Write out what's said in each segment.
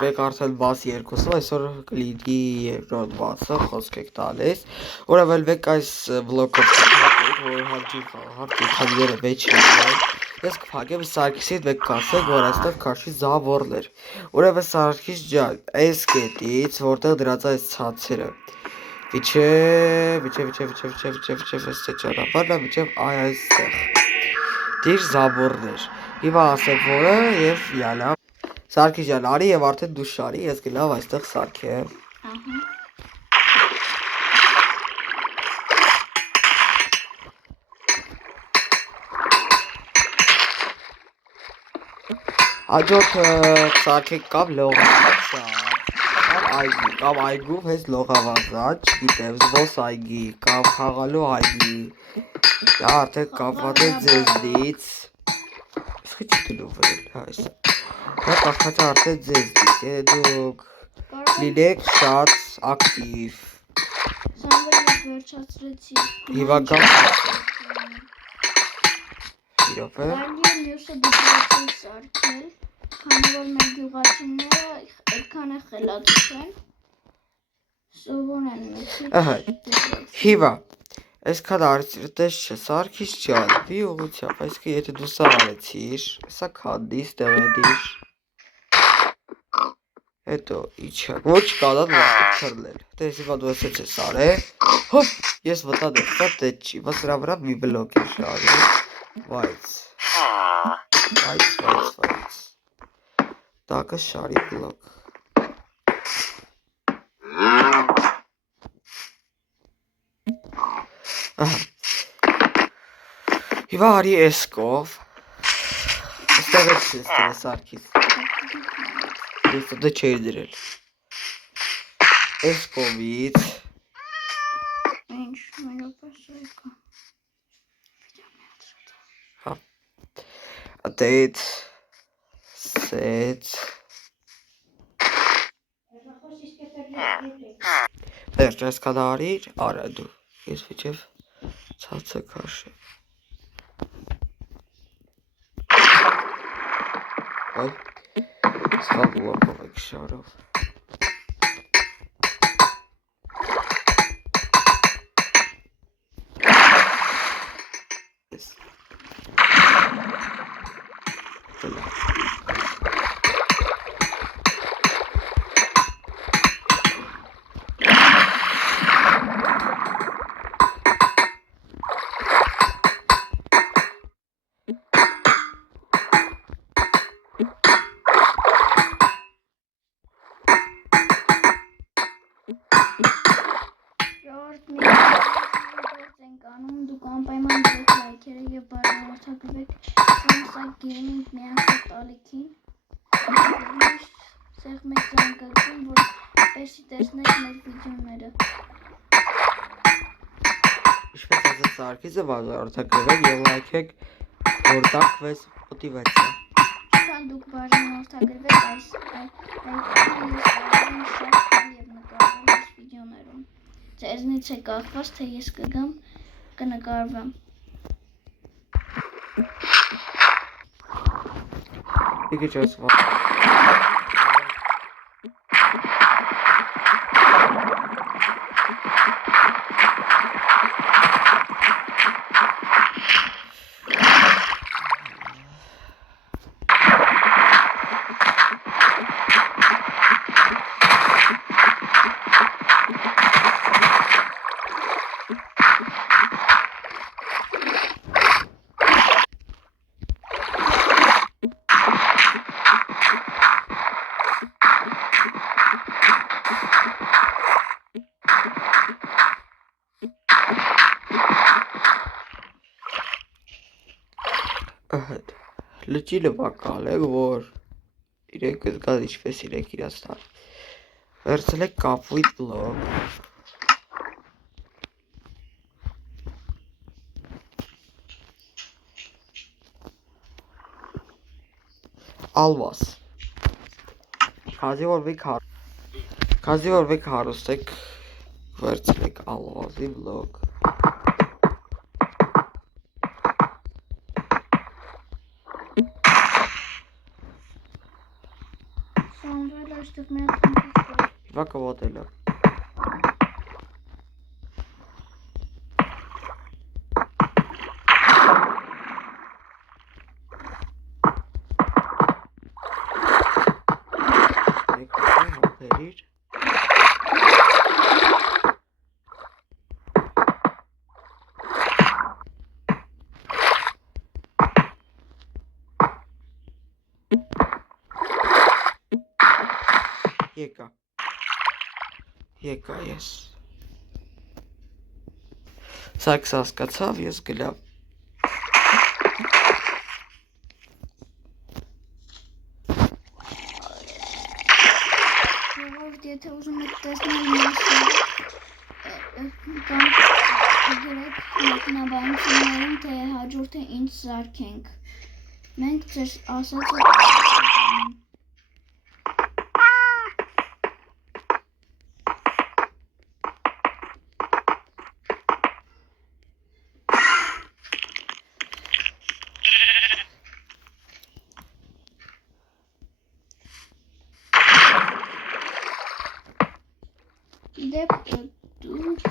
Մեկ արդեն բաց երկուսը, այսօր կլինի երկրորդ բացը, խոսք եք տալիս, որովհետև այս բլոկով կփակեք, որ հարկի քանդերը մեջ են, ես կփակեմ Սարգիսին մեկ կասեք, որ այստեղ քաշի զավորներ, որովհետև Սարգիս ջան, այս կետից, որտեղ դրած այս ցածերը, վիճև ճանապարհն է, վիճև այստեղ, դիր զավորներ, հիմա ասեք որը և յալա, Սարգիս ջան, արի եւ արդեն դու շարի, ես գնամ այստեղ սարքեմ։ Հաջորդը սարքեք կամ լողավազան, կամ այգի, կամ այգում հենց լողավազան, չգիտեմ, զբոսայգի, կամ խաղալու այգի, դա արդեն կապված է ձեզնից, ես խիչ դնում վրել, այս, դա կախված է արդեն ձեզնից, դուք լինեք շատ ակտիվ, հիվական իրոք է, մյուսը դպրոցին սարքել, քանի որ մեր գյուղացիները այդքան է խելացու են, սովոր են մեծի հիվա, այսքան արդյունտես չէ, Սարգիս ջան, մի ուղղությամբ, այսինքն եթե դու սա արեցիր, սա քանդիր, ստեղեդիր, հետո իջա, ոչ կանան մարդիկ թռնել, դե հիմա դու ես ես արել, հոպ, ես վտան եմ, սա տետ չի, բաց նրա վրա մի բլոկ է շարի, բայց, տակը շարի բլոկ, Հիմա արի ես կով, ստեղ է չի ստեղ Սարգիս, ես դե չէր դրել, ես կովից, ինչ մենոպես եկա, ատետ, սետ, վերջ այս կան արիր, արա դու, ես վիճև ծացը կաշեմ, այ, սխալ բլոկով եք շարով, դուք անպայման դրեք լայքերը և բարենորդագրվեք Samsung Gaming միանշող տալիքին, սեղ մեկ զանգակում, որ պեսի տեսնեք մեր վիդեոները։ Ինչպես ասեց Սարգիսը, բարենորդագրվեք և լայքեք, որ տակվեց մոտիվացիա։ Ինչքան դուք բարենորդագրվեք այդքան ես կարող եմ շատ քան և նկարվել այս վիդեոներում։ Ձեզնից է կախված, թե ես կգամ կնկարվեմ։ Մի քիչ այս վատ։ Լճի լվակալ է, որ իրենք զգալ ինչպես իրենք իրաստան վերցել եք կապվույտ բլոկ ալվաս քազի որ մեկ հարուստ եք վերցել եք ալվազի բլոկ Անրել այստեղ մի հատ խնդիր կար։ Հիմա կվոտել է։ Եկա ես։ Սարքս հասկացավ, ես գլավ։ Ժողովուրդ, եթե ուզում եք տեսնել մասը կամ գրեք մեկնաբանություններում, թե հաջորդը ինչ սարքենք։ Մենք ձեր ասածը կասենք։ Դեպ դուք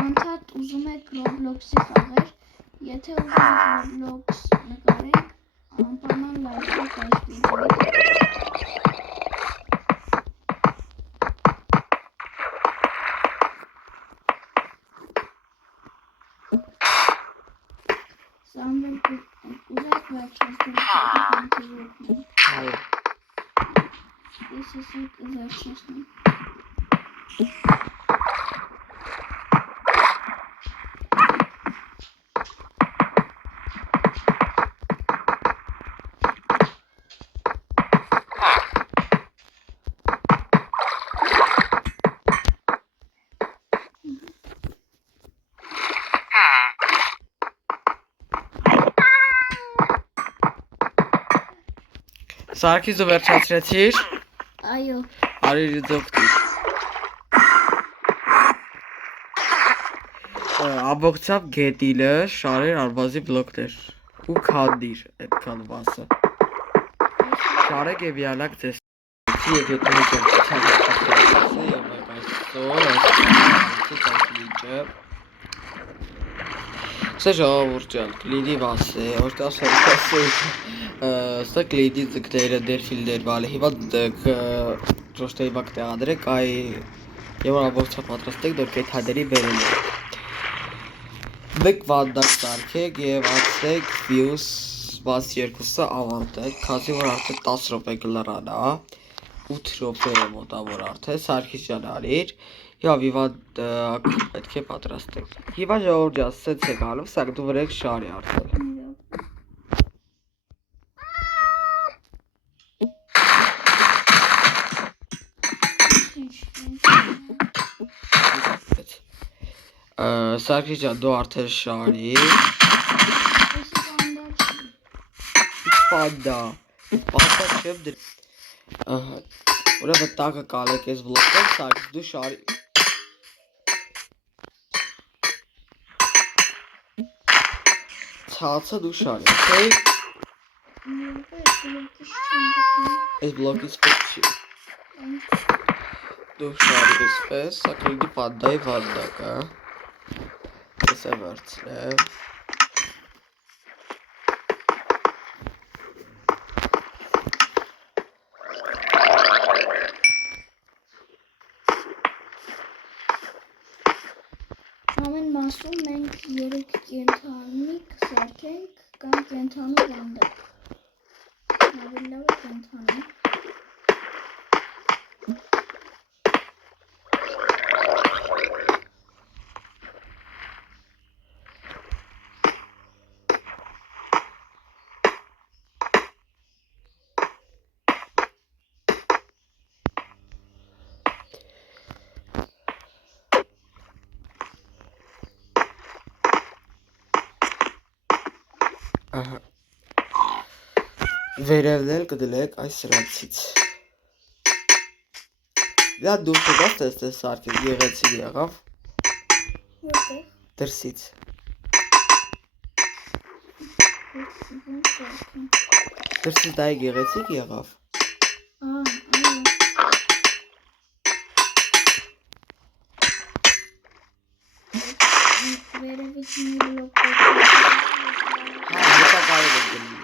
անդադ ուզում եք Roblox-ի խաղեր, եթե ուզում եք Roblox նկարենք, անպայման լայքեք այս վիդեոյին։ Սամվել ուզեք վերջացնել քիվոտն։ Այո։ Ես ասեք վերջացնեմ։ Սարքիս դու վերջացրեցիր։ Այո։ Արիր դոկտոր։ Ամբողջությամբ գետիլը շարեր արվազի բլոկներ ու քանդիր այդ կանվասը։ Շարեք եւ յալակ ձեզ։ Եվ եթե Սա ժողովուրդ ջան, կլիդի վասե, որտեղ ասել սա կլիդի ձգտերը դեր ֆիլդեր բալի, հիմա ճոշտեի բակ տեղադրեք, այ եւ որ ամբողջը պատրաստեք, դուք այդ հադերի բերել եք։ Մեկ վանդակ սարքեք եւ ացեք views 12-ը ավարտեք, քանի որ արդեն 10 րոպե կլրանա, 8 րոպե է մոտավոր արդեն, սարքից ջան արիր, եւ իվա պետք է պատրաստեք։ Հիմա ժողովուրդ ջան, սենց է գալու, սա դու վրեք շարի արդեն։ Սարքից ջան, դու արդեն շարի։ Պանդա չեմ դր։ Ուրեմն տակը կալեք ես վլոկով, սարքից դու շարի։ Ցածը դու շարի, օքեյ։ Այս բլոկից պետք չի։ Դու շարի էսպես, սա կլինի պանդայի վանդակը։ Ես է վերցնեմ։ Ամեն մասում մենք 3 կենթանի կսարքենք կամ կենթանու վանդակ։ Ավելի լավ է կենթանի։ Վերևնել կդլեք այս սրանցից։ Դա դուրս եկած տեսնես սարքից եղեցիկ եղավ։ Որտեղ։ Դրսից։ Ոնց սարքեմ։ Դրսից դա եղեցիկ եղավ։ Այո։ մի բլոկ Հետա կարելի է գնի։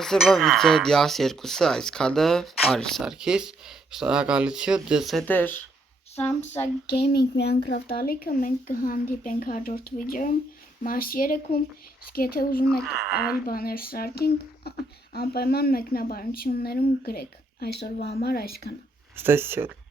Այսօրվա վիդեոյի 12-ը այսքանը արի Սարգիս, շնորհակալություն դες հետեր։ Samsung Gaming Minecraft ալիքը մենք կհանդիպենք հաջորդ վիդեոյում մարս 3-ում, իսկ եթե ուզում եք այլ բաներ սարքենք, անպայման մեկնաբանություններում գրեք։ Այսօրվա համար այսքանը։ Ստեսյոն։